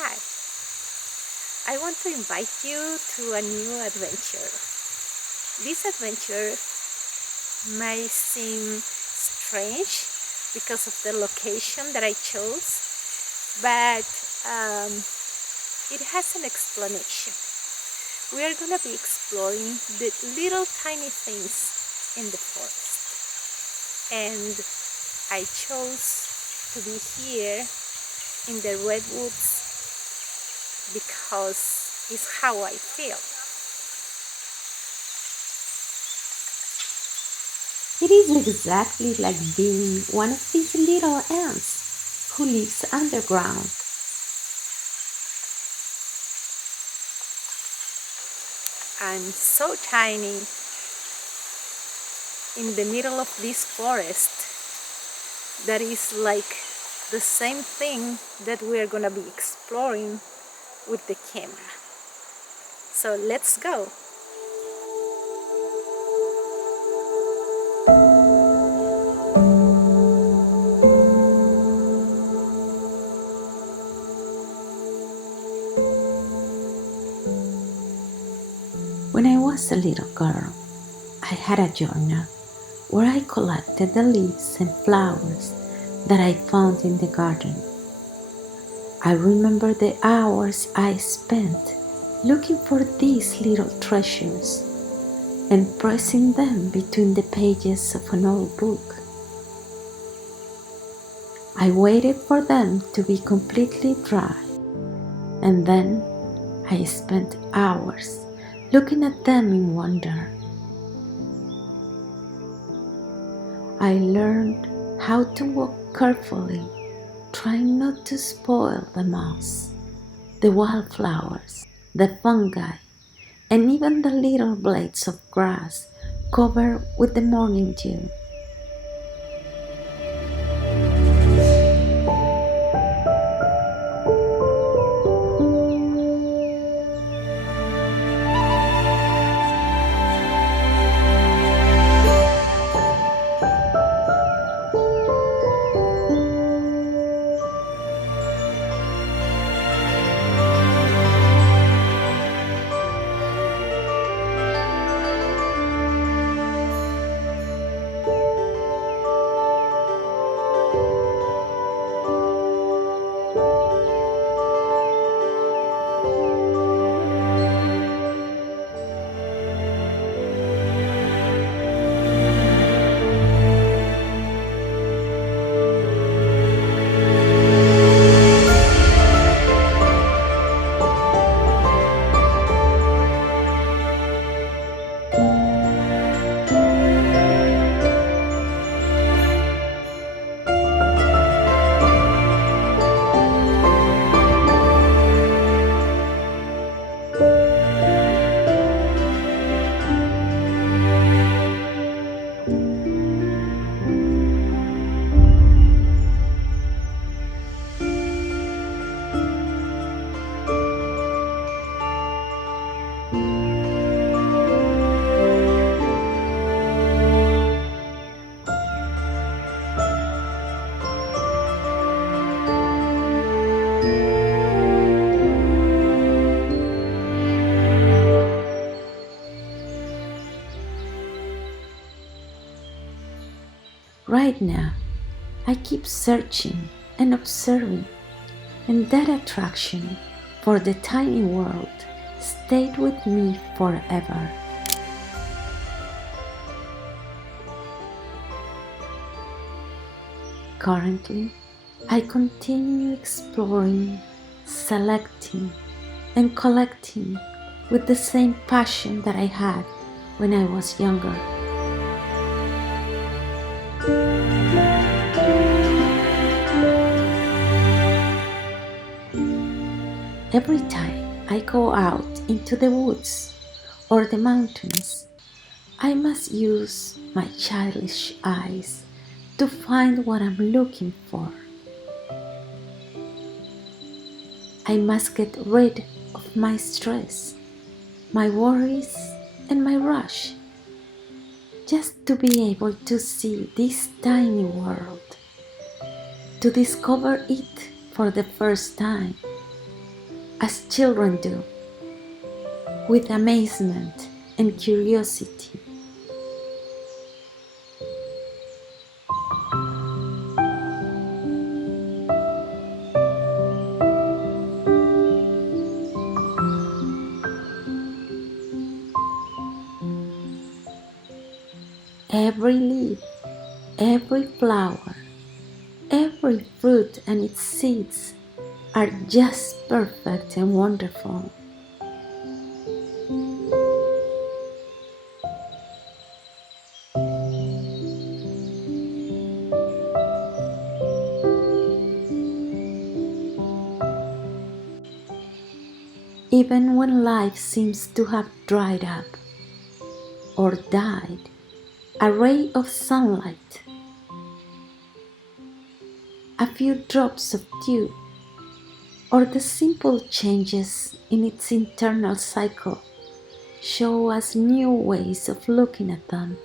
Hi, I want to invite you to a new adventure. This adventure may seem strange because of the location that I chose, but it has an explanation. We are going to be exploring the little tiny things in the forest, and I chose to be here in the redwoods because it's how I feel. It is exactly like being one of these little ants who lives underground. I'm so tiny in the middle of this forest that is like the same thing that we're gonna be exploring with the camera. So let's go. When I was a little girl, I had a journal where I collected the leaves and flowers that I found in the garden. I remember the hours I spent looking for these little treasures and pressing them between the pages of an old book. I waited for them to be completely dry, and then I spent hours looking at them in wonder. I learned how to walk carefully, trying not to spoil the moss, the wildflowers, the fungi, and even the little blades of grass covered with the morning dew. Right now, I keep searching and observing, and that attraction for the tiny world stayed with me forever. Currently, I continue exploring, selecting, and collecting with the same passion that I had when I was younger. Every time I go out into the woods or the mountains, I must use my childish eyes to find what I'm looking for. I must get rid of my stress, my worries, and my rush, just to be able to see this tiny world, to discover it for the first time. as children do, with amazement and curiosity. Every leaf, every flower, every fruit and its seeds are just perfect and wonderful. Even when life seems to have dried up or died, a ray of sunlight, a few drops of dew, or the simple changes in its internal cycle show us new ways of looking at them.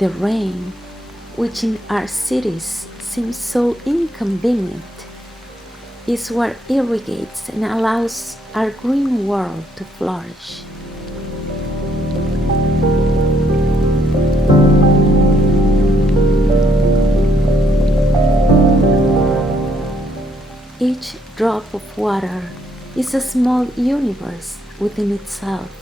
The rain, which in our cities seems so inconvenient, is what irrigates and allows our green world to flourish. Each drop of water is a small universe within itself.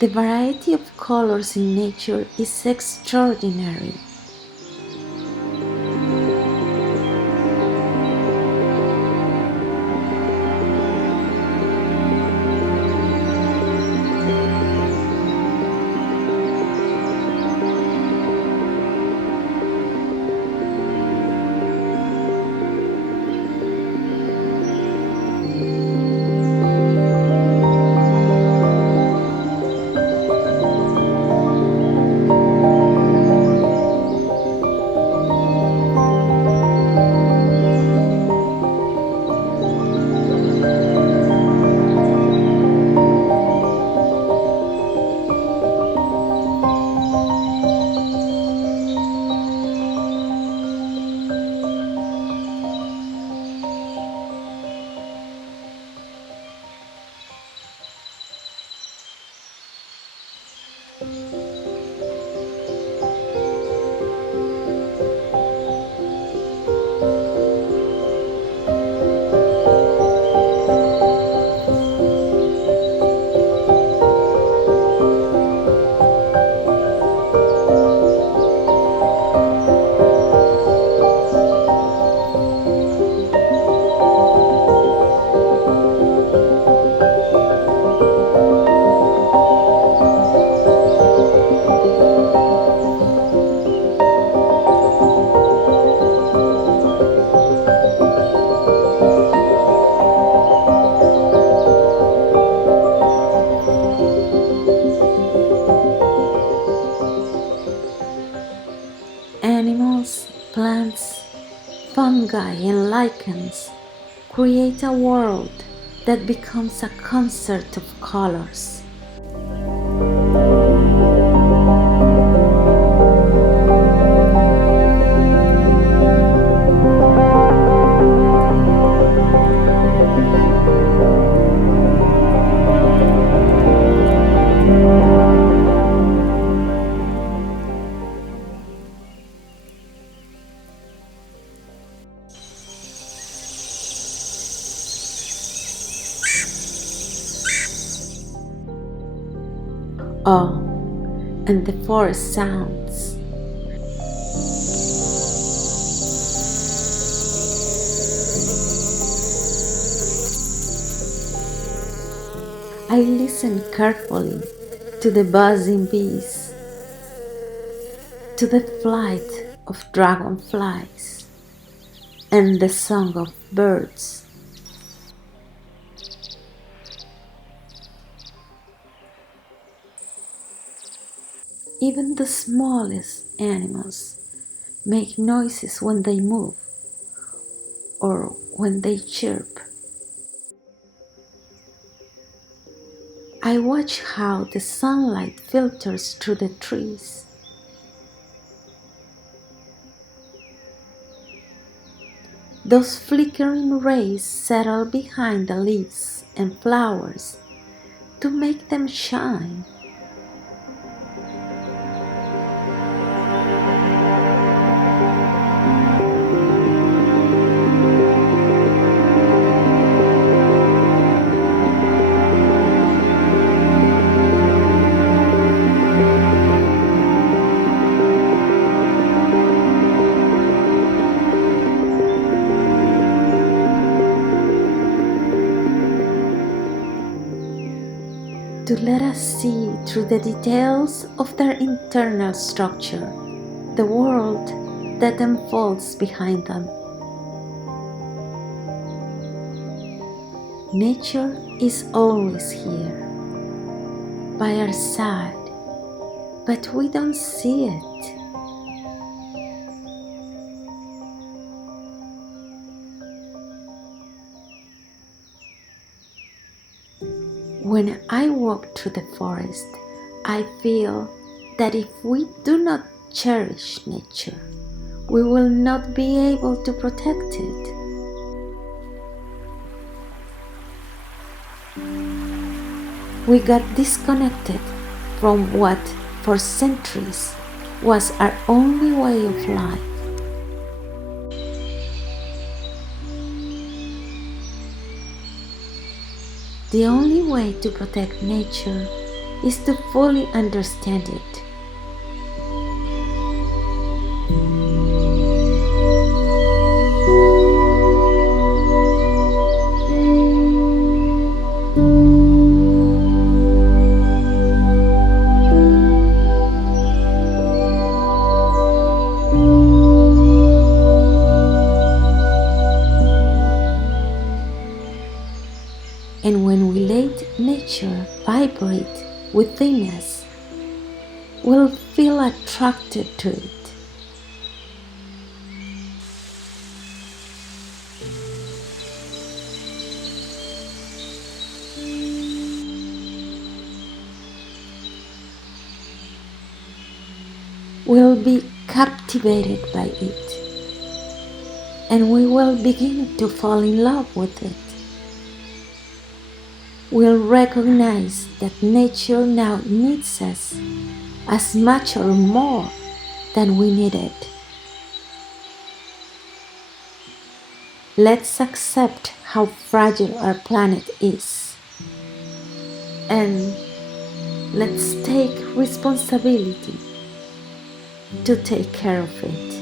The variety of colors in nature is extraordinary. animals, plants, fungi, and lichens create a world that becomes a concert of colors. Oh, and the forest sounds. I listen carefully to the buzzing bees, to the flight of dragonflies, and the song of birds. Even the smallest animals make noises when they move or when they chirp. I watch how the sunlight filters through the trees. Those flickering rays settle behind the leaves and flowers to make them shine. To let us see through the details of their internal structure, the world that unfolds behind them. Nature is always here, by our side, but we don't see it. When I walk through the forest, I feel that if we do not cherish nature, we will not be able to protect it. We got disconnected from what, for centuries, was our only way of life. The only way to protect nature is to fully understand it. And when we let nature vibrate within us, we'll feel attracted to it. We'll be captivated by it, and we will begin to fall in love with it. We'll recognize that nature now needs us as much or more than we need it. Let's accept how fragile our planet is, and let's take responsibility to take care of it.